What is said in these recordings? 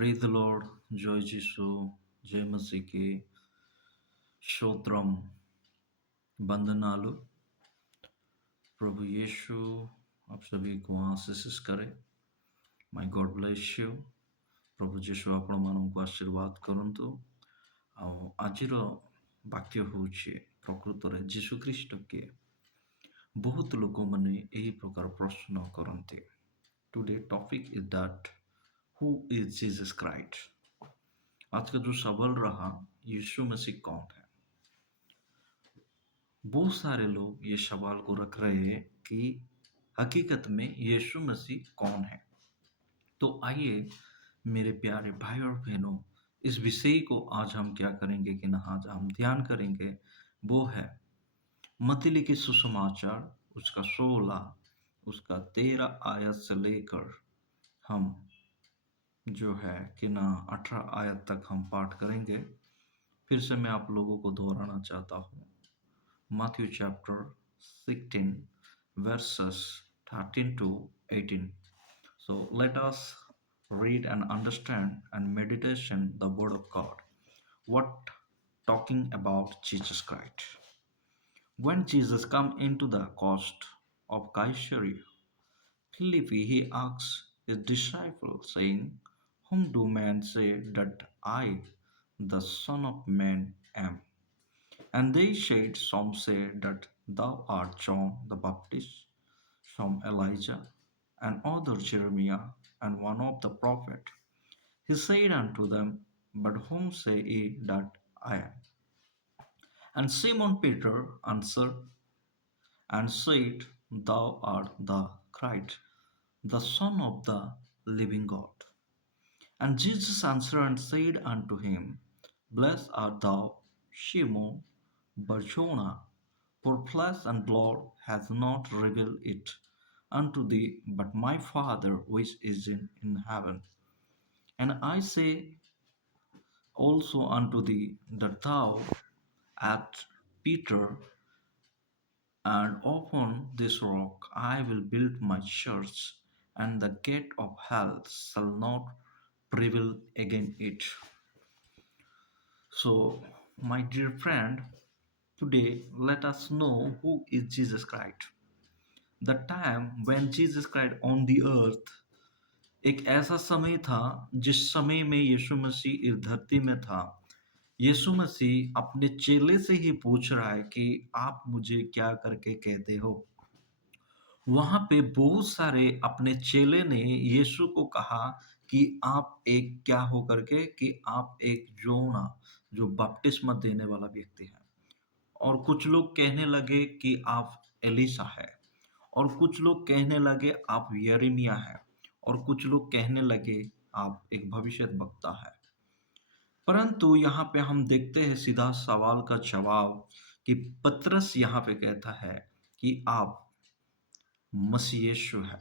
Praise the Lord. जय यीशु। जय मसीह की స్తోత్రం వందనాలు। प्रभु यीशु आप सभी को आशीष करे। My God bless you. प्रभु यीशु आपण मानक आशीर्वाद करंतु। आजिर वाक्य होउछि प्रकृत रे यीशु ख्रीष्ट के। बहुत लोक माने एही प्रकार प्रश्न करंते। Today topic is that who is Jesus Christ. आज का जो सवाल रहा, यीशु मसीह कौन है। बहुत सारे लोग ये सवाल को रख रहे हैं कि हकीकत में यीशु मसीह कौन है। तो आइए मेरे प्यारे भाई और बहनों, इस विषय को आज हम क्या करेंगे कि ना आज हम ध्यान करेंगे, वो है मत्ती लिखित सुसमाचार उसका 16 उसका 13 आयत से लेकर हम जो है कि ना 18 आयत तक हम पाठ करेंगे। फिर से मैं आप लोगों को दोहराना चाहता हूँ। Matthew chapter 16 verses 13 to 18. So let us read and understand and meditation the word of God. What talking about Jesus Christ. When Jesus come into the coast of Caesarea Philippi, he asks his disciples, saying, "Whom do men say that I, the Son of Man, am?" And they said, "Some say that thou art John the Baptist, some Elijah, and other Jeremiah, and one of the prophets." He said unto them, "But whom say ye that I am?" And Simon Peter answered and said, "Thou art the Christ, the Son of the living God." And Jesus answered and said unto him, "Blessed art thou, Simon Barjona, for flesh and blood hath not revealed it unto thee, but my Father which is in heaven. And I say also unto thee that thou art Peter, and upon this rock I will build my church, and the gate of hell shall not prevail against it." So, my dear friend, today let us know who is Jesus Christ. The time when Jesus Christ on the earth, एक ऐसा समय था जिस समय में यीशु मसीह इस धरती में था। यीशु मसीह अपने चेले से ही पूछ रहा है कि आप मुझे क्या करके कहते हो। वहां पे बहुत सारे अपने चेले ने यीशु को कहा कि आप एक क्या हो करके कि आप एक योना जो बपतिस्मा देने वाला व्यक्ति है। और कुछ लोग कहने लगे कि आप एलीशा है, और कुछ लोग कहने लगे आप यिर्मयाह है, और कुछ लोग कहने लगे आप एक भविष्यद्वक्ता है। परंतु यहाँ पे हम देखते हैं सीधा सवाल का जवाब कि पतरस यहाँ पे कहता है कि आप मसीह यीशु है,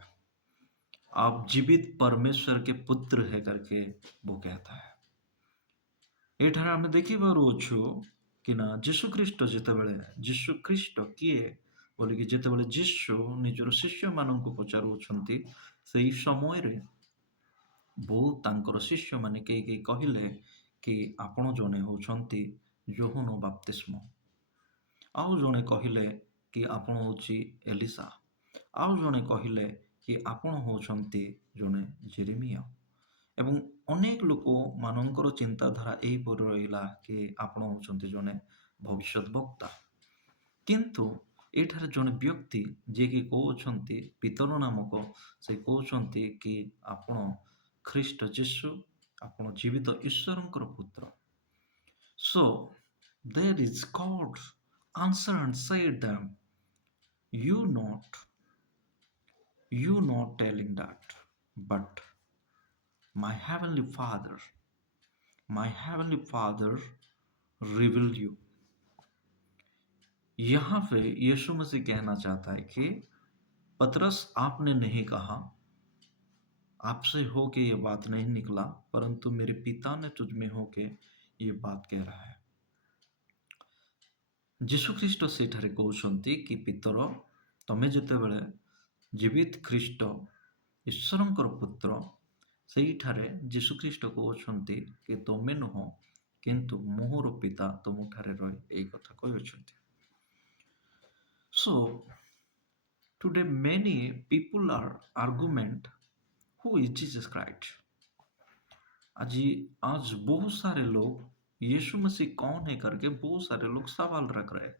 आप जीवित परमेश्वर के पुत्र है करके वो कहता है। ଏଠାରେ ଆମେ ଦେଖିପାରୁଅଛୁ कि ना ଯୀଶୁ ଖ୍ରୀଷ୍ଟ ଯେତେବେଳେ ଯୀଶୁ ଖ୍ରୀଷ୍ଟ କିଏ ବୋଲିକି ଯେତେବେଳେ ଯୀଶୁ ନିଜର ଶିଷ୍ୟମାନଙ୍କୁ ପଚାରୁଅଛନ୍ତି, ସେହି ସମୟରେ ବହୁତ ତାଙ୍କର ଶିଷ୍ୟମାନେ କେହି କେହି କହିଲେ କି ଆପଣ ଜଣେ ହେଉଛନ୍ତି ୟୋହନ ବାପ୍ତିସ୍ମ, ଆଉ ଜଣେ କହିଲେ କି ଆପଣ ହେଉଛି ଏଲିସା, ଆଉ ଜଣେ କହିଲେ କି ଆପଣ ହେଉଛନ୍ତି ଜଣେ ଯେରେମିୟା। ଏବଂ ଅନେକ ଲୋକମାନଙ୍କର ଚିନ୍ତାଧାରା ଏହିପରି ରହିଲା କି ଆପଣ ହେଉଛନ୍ତି ଜଣେ ଭବିଷ୍ୟଦ୍ବକ୍ତା। କିନ୍ତୁ ଏଠାରେ ଜଣେ ବ୍ୟକ୍ତି ଯିଏକି କହୁଛନ୍ତି ପିତର ନାମକ, ସେ କହୁଛନ୍ତି କି ଆପଣ ଖ୍ରୀଷ୍ଟ ଯୀଶୁ, ଆପଣ ଜୀବିତ ଈଶ୍ୱରଙ୍କର ପୁତ୍ର। So there is God answered and said them, you not telling that, but my heavenly Father revealed you. यहाँ पे यीशु मसीह कहना चाहता है कि पतरस आपने नहीं कहा, आपसे हो के ये बात नहीं निकला, परंतु मेरे पिता ने तुझ में हो के ये बात कह रहा है। ଯୀଶୁ ଖ୍ରୀଷ୍ଟ ସେଠାରେ କହୁଛନ୍ତି କି ପିତର, ତମେ ଯେତେବେଳେ ଜୀବିତ ଖ୍ରୀଷ୍ଟ ଈଶ୍ୱରଙ୍କର ପୁତ୍ର, ସେଇଠାରେ ଯୀଶୁଖ୍ରୀଷ୍ଟ କହୁଛନ୍ତି କି ତମେ ନୁହଁ କିନ୍ତୁ ମୋର ପିତା ତୁମଠାରେ ରହି ଏଇ କଥା କହିଅଛନ୍ତି। So today many people are argument who is Jesus Christ। आज बहुत सारे लोग यीशु मसीह कौन है करके बहुत सारे लोग सवाल रख रहे हैं।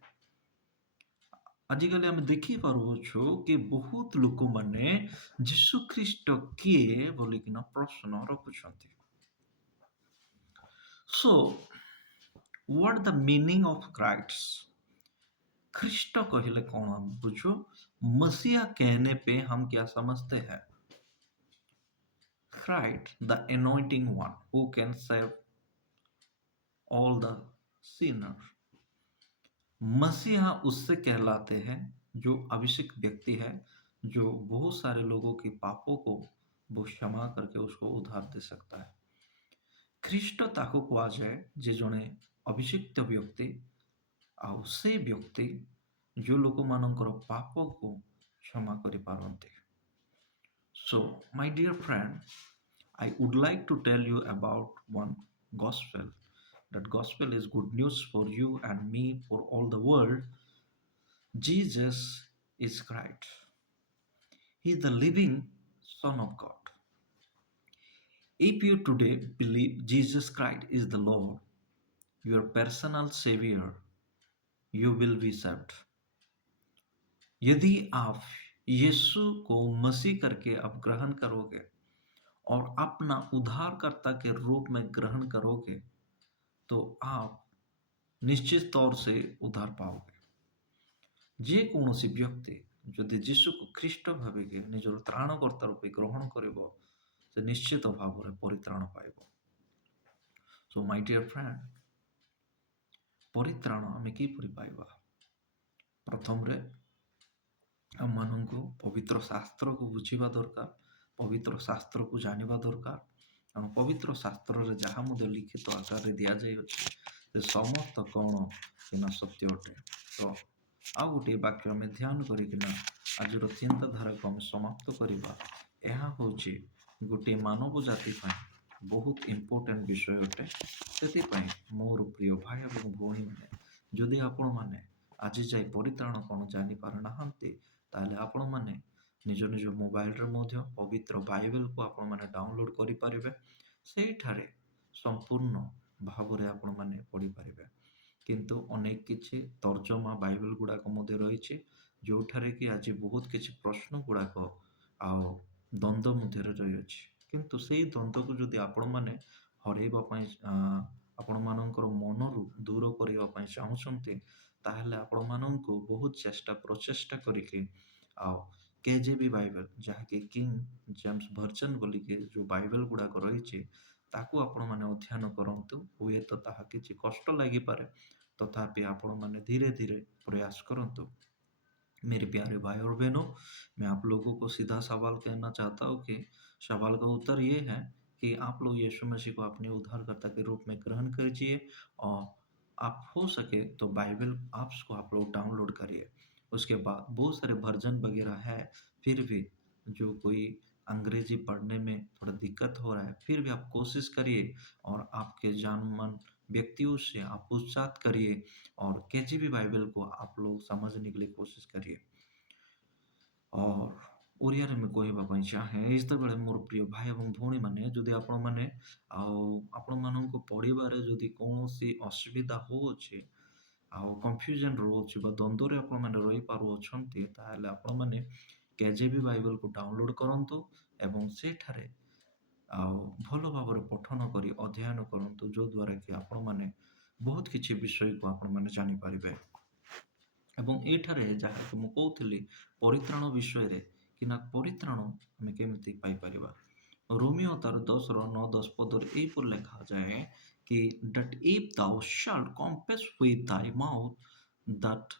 आजिकाली आम देखिपारुछु कि बहुत लोक माने जीशु ख्रीष्ट किए बोलिकिना प्रश्न रखुछंती। So what the meaning of Christ? ख्रीष्ट कहले कौन हम बुझो? मसीहा कहने पे हम क्या समझते हैं? Christ, the anointing one who can save all the sinners। मसीहा उससे कहलाते हैं जो अभिषिक्त व्यक्ति है, जो बहुत सारे लोगों के पापों को वो क्षमा करके उसको उद्धार दे सकता है। ଖ୍ରୀଷ୍ଟ ତାକୁ କୁହାଯାଏ ଯେ ଜଣେ ଅଭିଷିକ୍ତ ବ୍ୟକ୍ତି, ଆଉ ସେ ବ୍ୟକ୍ତି ଯେଉଁ ଲୋକମାନଙ୍କର ପାପକୁ କ୍ଷମା କରିପାରନ୍ତି। So my dear friend, I would like to tell you about one gospel. That gospel is good news for you and me, for all the world. Jesus is Christ. He is the living Son of God. If you today believe Jesus Christ is the Lord, your personal Savior, you will be saved। यदि आप यीशु को मसीह करके आप ग्रहण करोगे और अपना उद्धारकर्ता के रूप में ग्रहण करोगे तो आप निश्चित तौर से उद्धार पाओगे। जे कौनसी व्यक्ति यदि यीशु को ख्रीष्ट भाविके निजर त्राणकर्ता रूपे ग्रहण करिवो से निश्चित भाव परित्राण पाइब। सो माय डियर फ्रेंड, परित्राण आमे किपरि पाइबा? प्रथम रे हम मानंको पवित्र शास्त्र को बुझिबा दरकार, पवित्र शास्त्र को जानिबा दरकार। कारण पवित्र शास्त्र रे जहाँ मुझे लिखित आकार रे दिया जाय अछि से समस्त कौन किना सत्य अटे। तो आ गोटे वाक्य में ध्यान करिकिना आजर चिंताधारा को हम समाप्त करिबा। एहा होछि गोटे मानव जाति पई बहुत इंपोर्टेंट विषय अटे। सेति पई मोर प्रिय भाई एवं भौणी माने जदि आपण माने आज जाय परित्राण कोन जानि पार नाहंती ताले आपण माने निज निज मोबाइल रे मध्य पवित्र बाइबल को आपण माने डाउनलोड करि पारिबे। सेठारे संपूर्ण भावरे आपण माने पढ़ी पारिबे। किंतु अनेक किछि तर्जमा बाइबल गुड़ाक मध्य रही जोठारे कि आज बहुत किछि प्रश्न गुड़ाक आओ द्वंद्व मध्य रही अछि। किंतु सेई द्वंद्व को जदि आपण माने हरेबा पई आपण मानकर मनरु दूर करिवा पई चाहुछंती ताहेले आपण माननको बहुत चेष्टा प्रचेष्टा करिके आओ केजेबी बाइबल जहाँ कि किंग जेम्स वर्जन बोली के जो बाइबल गुड़ाक रही ताकू आपण माने अध्ययन करंतु। हुए तो ताहा किछि कष्ट लागि पारे तथापि आपण माने धीरे धीरे प्रयास करंतु। मेरे प्यारे भाई और बहनों, मैं आप लोगों को सीधा सवाल कहना चाहता हूँ कि सवाल का उत्तर ये है कि आप लोग यीशु मसीह को अपने उद्धारकर्ता के रूप में ग्रहण कीजिए और आप हो सके तो बाइबल ऐप्स को आप लोग डाउनलोड करिए। उसके बाद बहुत सारे वर्जन वगैरह है, फिर भी जो कोई अंग्रेजी पढ़ने में थोड़ा दिक्कत हो रहा है फिर भी आप कोशिश करिए और आपके जान-मान व्यक्तियों से आप पूछताछ करिए और केजीबी बाइबल को आप लोग समझने के लिए कोशिश करिए। और ओडियारे में कहबा ପାଇଁ ଚାହେଁ ଯେତେବେଳେ ମୋର ପ୍ରିୟ ଭାଇ ଏବଂ ଭଉଣୀମାନେ ଯଦି ଆପଣମାନେ ଆଉ ଆପଣମାନଙ୍କୁ ପଢ଼ିବାରେ ଯଦି କୌଣସି ଅସୁବିଧା ହେଉଅଛି ଆଉ କନଫ୍ୟୁଜन ରହୁଛି ବା ଦ୍ୱନ୍ଦ୍ୱରେ ଆପଣମାନେ ରହିପାରୁଅଛନ୍ତି ତାହେଲେ ଆପଣମାନେ କେଜେବି ବାଇବଲକୁ ଡାଉନଲୋଡ୍ କରନ୍ତୁ ଏବଂ ସେଠାରେ ଆଉ ଭଲ ଭାବରେ ପଠନ କରି ଅଧ୍ୟୟନ କରନ୍ତୁ ଯୋଉଦ୍ୱାରା କି ଆପଣମାନେ ବହୁତ କିଛି ବିଷୟକୁ ଆପଣମାନେ ଜାଣିପାରିବେ। ଏବଂ ଏଠାରେ ଯାହାକି ମୁଁ କହୁଥିଲି ପରିତ୍ରାଣ ବିଷୟରେ कि ना परित्राण आम केमिति पाइपर। रोमियो तार 10:9-10 पदर यहीपर लिखा जाए कि that if thou shalt confess with thy mouth that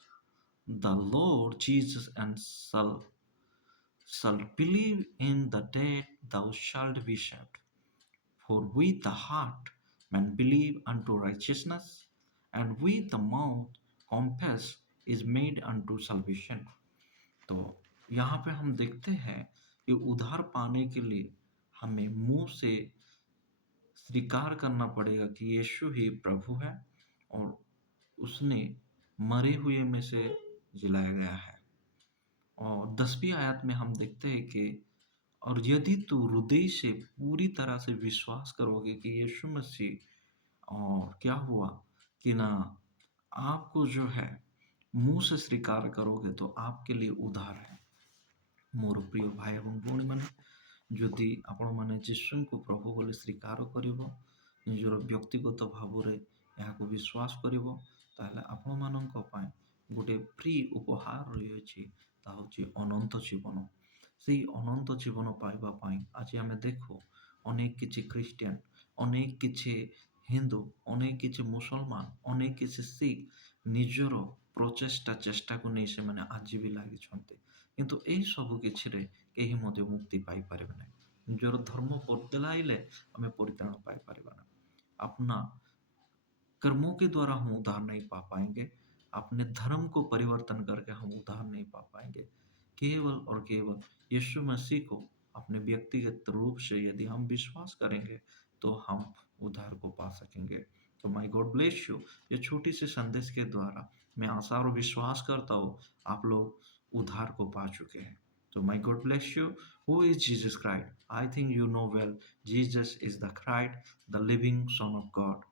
the Lord Jesus and shall believe in the that thou shalt be saved। For with the heart man believe unto righteousness, and with the mouth confess is made unto salvation। तो यहाँ पे हम देखते हैं कि उद्धार पाने के लिए हमें मुँह से स्वीकार करना पड़ेगा कि यीशु ही प्रभु है और उसने मरे हुए में से जिलाया गया है। और 10वीं आयत में हम देखते हैं कि और यदि तू हृदय से पूरी तरह से विश्वास करोगे कि यीशु मसीह और क्या हुआ कि ना आपको जो है मुँह से स्वीकार करोगे तो आपके लिए उद्धार है। ମୋର ପ୍ରିୟ ଭାଇ ଏବଂ ଭଉଣୀମାନେ, ଯଦି ଆପଣମାନେ ଯୀଶୁଙ୍କୁ ପ୍ରଭୁ ବୋଲି ସ୍ୱୀକାର କରିବ, ନିଜର ବ୍ୟକ୍ତିଗତ ଭାବରେ ଏହାକୁ ବିଶ୍ୱାସ କରିବ, ତାହେଲେ ଆପଣମାନଙ୍କ ପାଇଁ ଗୋଟେ ଫ୍ରି ଉପହାର ରହିଅଛି, ତାହା ହେଉଛି ଅନନ୍ତ ଜୀବନ। ସେଇ ଅନନ୍ତ ଜୀବନ ପାଇବା ପାଇଁ ଆଜି ଆମେ ଦେଖୁ ଅନେକ କିଛି ଖ୍ରୀଷ୍ଟିଆନ, ଅନେକ କିଛି ହିନ୍ଦୁ, ଅନେକ କିଛି ମୁସଲମାନ, ଅନେକ କିଛି ଶିଖ ନିଜର ପ୍ରଚେଷ୍ଟା ଚେଷ୍ଟାକୁ ନେଇ ସେମାନେ ଆଜି ବି ଲାଗିଛନ୍ତି। କିନ୍ତୁ ଏହି ସବୁ କିଛିରେ କେହି ମଧ୍ୟ ମୁକ୍ତି ପାଇପାରିବେ ନାହିଁ। ନିଜର ଧର୍ମ ବଦଳାଇଲେ ଆମେ ପରିତ୍ରାଣ ପାଇପାରିବା ନାହିଁ। अपना कर्मों के द्वारा हम उद्धार नहीं पा पाएंगे। अपने धर्म को परिवर्तन करके हम उद्धार नहीं पा पाएंगे। केवल और केवल यीशु मसीह को अपने व्यक्तिगत रूप से यदि हम विश्वास करेंगे तो हम उद्धार को पा सकेंगे। तो माय गॉड ब्लेस यू। ये छोटी सी संदेश के द्वारा मैं आशा और विश्वास करता हूँ आप लोग उद्धार को पा चुके हैं। तो my God bless you. Who is Jesus Christ? I think you know well, Jesus is the Christ, the living son of God.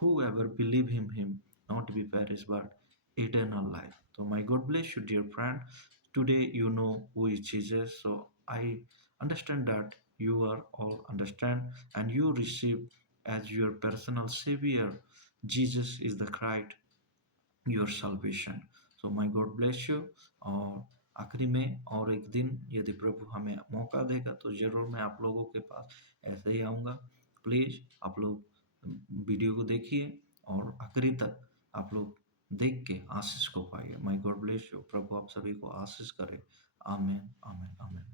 Whoever believe him not be perished but eternal life. So my God bless you, dear friend. Today you know who is Jesus. So I understand that you are all understand and you receive as your personal savior. Jesus is the Christ, your salvation. So my God bless you। और आखिरी में और एक दिन यदि प्रभु हमें मौका देगा तो ज़रूर मैं आप लोगों के पास ऐसे ही आऊँगा। प्लीज़ आप लोग वीडियो को देखिए और आखिरी तक आप लोग देख के आशीष को पाइए। My God bless you. प्रभु आप सभी को आशीष करे। आमीन, आमीन, आमीन।